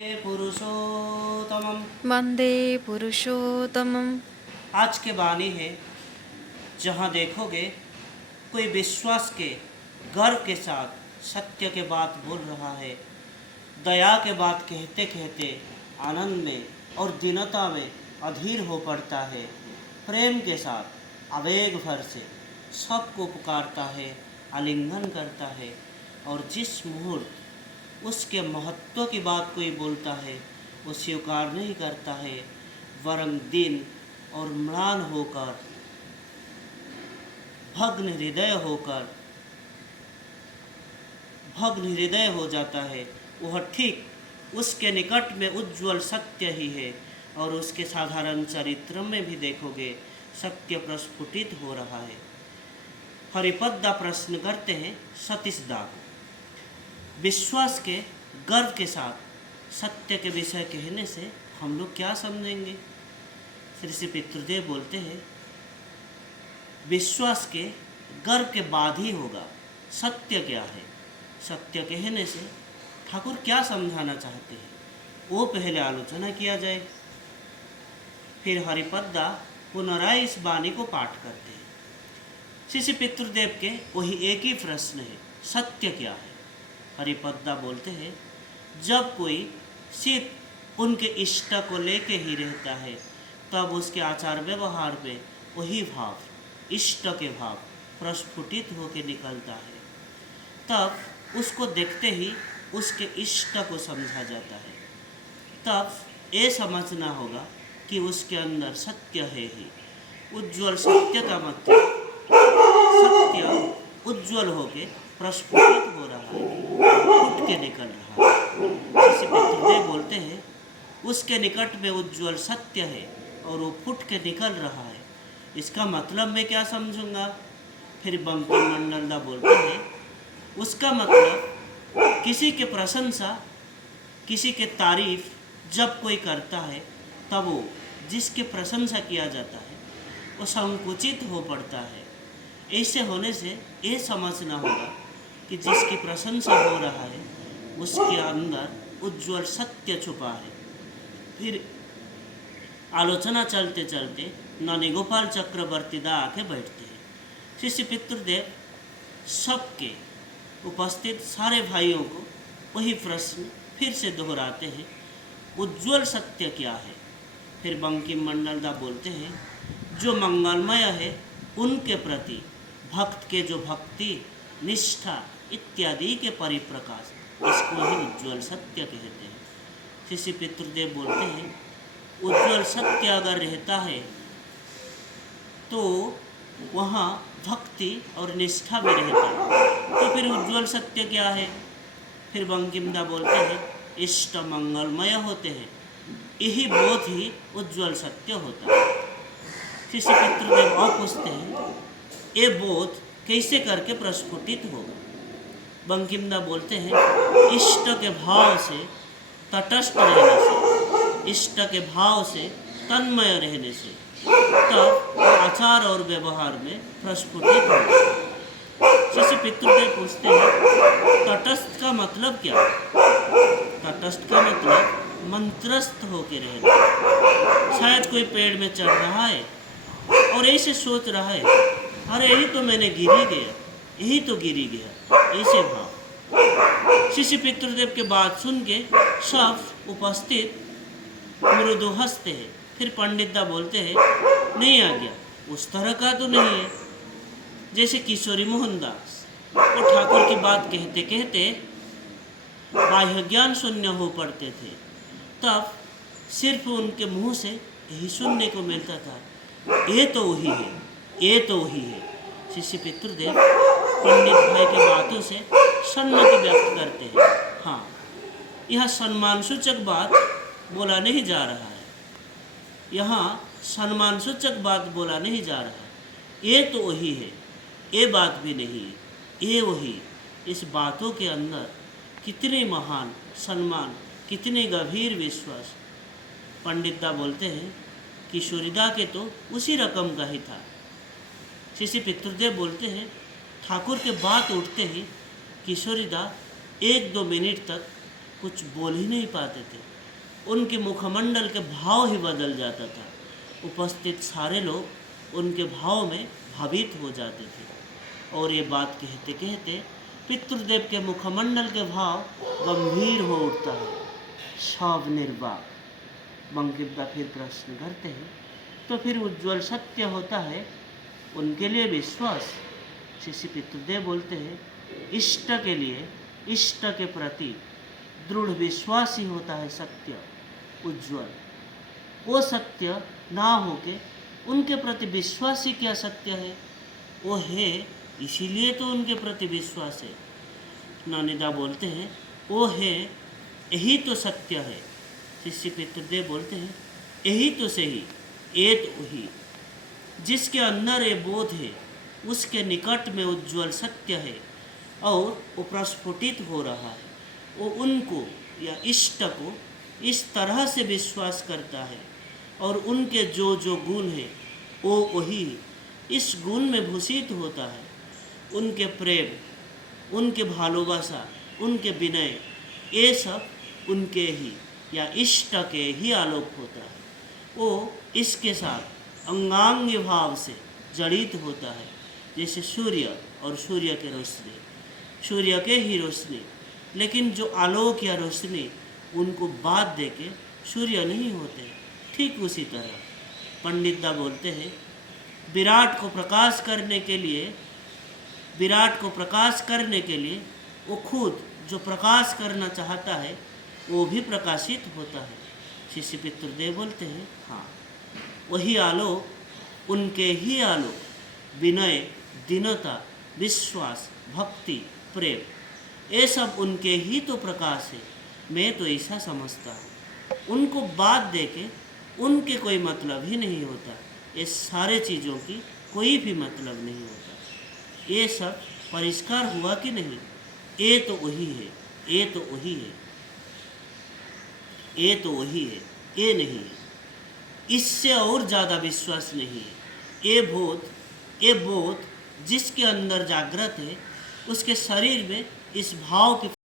पुरुषोत्तमम वंदे पुरुषोत्तमम। आज के वाणी है, जहाँ देखोगे कोई विश्वास के गर्व के साथ सत्य के बात बोल रहा है, दया के बात कहते कहते आनंद में और दीनता में अधीर हो पड़ता है, प्रेम के साथ आवेग भर से सबको पुकारता है, आलिंगन करता है। और जिस मुहूर्त उसके महत्व की बात कोई बोलता है वो स्वीकार नहीं करता है, वरन दीन और म्लान होकर, भग्न हृदय हो जाता है। वह ठीक उसके निकट में उज्ज्वल सत्य ही है, और उसके साधारण चरित्र में भी देखोगे सत्य प्रस्फुटित हो रहा है। हरिपद्दा प्रश्न करते हैं सतीशदा को, विश्वास के गर्व के साथ सत्य के विषय कहने से हम लोग क्या समझेंगे? श्री श्री पितृदेव बोलते हैं, विश्वास के गर्व के बाद ही होगा सत्य क्या है। सत्य कहने से ठाकुर क्या समझाना चाहते हैं वो पहले आलोचना किया जाए, फिर हरिपद्दा पुनराय इस वाणी को पाठ करते हैं। श्री श्री पितृदेव के वही एक ही प्रश्न है, सत्य क्या है? हरिपद्दा बोलते हैं, जब कोई सिर्फ उनके इष्ट को लेके ही रहता है तब उसके आचार व्यवहार में वही भाव, इष्ट के भाव प्रस्फुटित होकर निकलता है। तब उसको देखते ही उसके इष्ट को समझा जाता है। तब ये समझना होगा कि उसके अंदर सत्य है ही। उज्ज्वल सत्य का मतलब सत्य उज्ज्वल होके प्रस्फुटित हो रहा है, फूट के निकल रहा है। जिसे पितृदेव बोलते हैं, उसके निकट में उज्ज्वल सत्य है और वो फूट के निकल रहा है। इसका मतलब मैं क्या समझूंगा? फिर बंकिम मंडलदा बोलते हैं, उसका मतलब किसी के प्रशंसा, किसी के तारीफ जब कोई करता है तब वो जिसके प्रशंसा किया जाता है वो संकुचित हो पड़ता है। ऐसे होने से ये समझना होगा कि जिसकी प्रशंसा हो रहा है उसके अंदर उज्ज्वल सत्य छुपा है। फिर आलोचना चलते चलते ननी गोपाल चक्रवर्ती दा आके बैठते हैं। श्री पितृदेव सबके उपस्थित सारे भाइयों को वही प्रश्न फिर से दोहराते हैं, उज्ज्वल सत्य क्या है? फिर बंकिम मंडलदा बोलते हैं, जो मंगलमय है उनके प्रति भक्त के जो भक्ति, निष्ठा इत्यादि के परिप्रकाश, इसको ही उज्ज्वल सत्य कहते हैं। श्री पितृदेव बोलते हैं, उज्ज्वल सत्य अगर रहता है तो वहाँ भक्ति और निष्ठा भी रहता है, तो फिर उज्ज्वल सत्य क्या है? फिर बंकिमदा बोलते हैं, इष्ट मंगलमय होते हैं, यही बोध ही उज्ज्वल सत्य होता है। श्री पितृदेव और पूछते हैं, ये बोध कैसे करके प्रस्फुटित होगा? बंकिमदा बोलते हैं, इष्ट के भाव से तटस्थ रहने से, इष्ट के भाव से तन्मय रहने से तब आचार और व्यवहार में प्रस्फुटित होगा। जैसे पितृदेव पूछते हैं, तटस्थ का मतलब क्या? तटस्थ का मतलब मंत्रस्थ होकर रहना। शायद कोई पेड़ में चढ़ रहा है और ऐसे सोच रहा है, अरे यही तो मैंने गिरी गया, यही तो गिरी गया, ऐसे भाव। श्री पितृदेव के बात सुन के सब उपस्थित मृदु हंसते हैं। फिर पंडितदा बोलते हैं, नहीं आ गया, उस तरह का तो नहीं है। जैसे किशोरी मोहनदास वो ठाकुर की बात कहते कहते बाह्य ज्ञान शून्य हो पड़ते थे, तब सिर्फ उनके मुंह से यही सुनने को मिलता था, ये तो वही है, ये तो वही है। श्री पितृदेव पंडित भाई की बातों से सम्मति व्यक्त करते हैं। हाँ, यह सम्मान सूचक बात बोला नहीं जा रहा है, यहाँ सम्मान सूचक बात बोला नहीं जा रहा है। ये तो वही है, ये बात भी नहीं है, ये वही। इस बातों के अंदर कितने महान सम्मान, कितने गंभीर विश्वास। पंडितदा बोलते हैं, किशोरीदा के तो उसी रकम का ही था। श्री पितृदेव बोलते हैं, ठाकुर के बात उठते ही किशोरीदा 1-2 मिनट तक कुछ बोल ही नहीं पाते थे। उनके मुखमंडल के भाव ही बदल जाता था। उपस्थित सारे लोग उनके भाव में भावित हो जाते थे। और ये बात कहते कहते पितृदेव के मुखमंडल के भाव गंभीर हो उठता है। शव निर्वाक। बंकिमदा फिर प्रश्न करते हैं, तो फिर उज्ज्वल सत्य होता है उनके लिए विश्वास? शिष्य पितृदेव बोलते हैं, इष्ट के लिए, इष्ट के प्रति दृढ़ विश्वास ही होता है सत्य, उज्ज्वल। वो सत्य ना होके उनके प्रति विश्वास ही क्या सत्य है? वो है इसीलिए तो उनके प्रति विश्वास है। नौनिदा बोलते हैं, वो है यही तो सत्य है। शिष्य पितृदेव बोलते हैं, यही तो सही, ये तो वही। जिसके अंदर ये बोध है उसके निकट में उज्ज्वल सत्य है और वो प्रस्फुटित हो रहा है। वो उनको या इष्ट को इस तरह से विश्वास करता है और उनके जो जो गुण हैं वो वही इस गुण में भूषित होता है। उनके प्रेम, उनके भालोबासा, उनके विनय, ये सब उनके ही या इष्ट के ही आलोक होता है। वो इसके साथ अंगांग भाव से जड़ित होता है। जैसे सूर्य और सूर्य के रोशनी, सूर्य के ही रोशनी, लेकिन जो आलोक या रोशनी उनको बाद दे के सूर्य नहीं होते। ठीक उसी तरह पंडितदा बोलते हैं, विराट को प्रकाश करने के लिए, विराट को प्रकाश करने के लिए वो खुद जो प्रकाश करना चाहता है वो भी प्रकाशित होता है। शिष्य पितृदेव बोलते हैं, हाँ वही आलोक, उनके ही आलोक, विनय, दीनता, विश्वास, भक्ति, प्रेम, ये सब उनके ही तो प्रकाश है। मैं तो ऐसा समझता हूँ। उनको बात दे के उनके कोई मतलब ही नहीं होता। ये सारे चीज़ों की कोई भी मतलब नहीं होता। ये सब परिष्कार हुआ कि नहीं? ये तो वही है, ये तो वही है, ये तो वही है, ये नहीं है। इससे और ज़्यादा विश्वास नहीं है। ये बोध जिसके अंदर जागृत है उसके शरीर में इस भाव की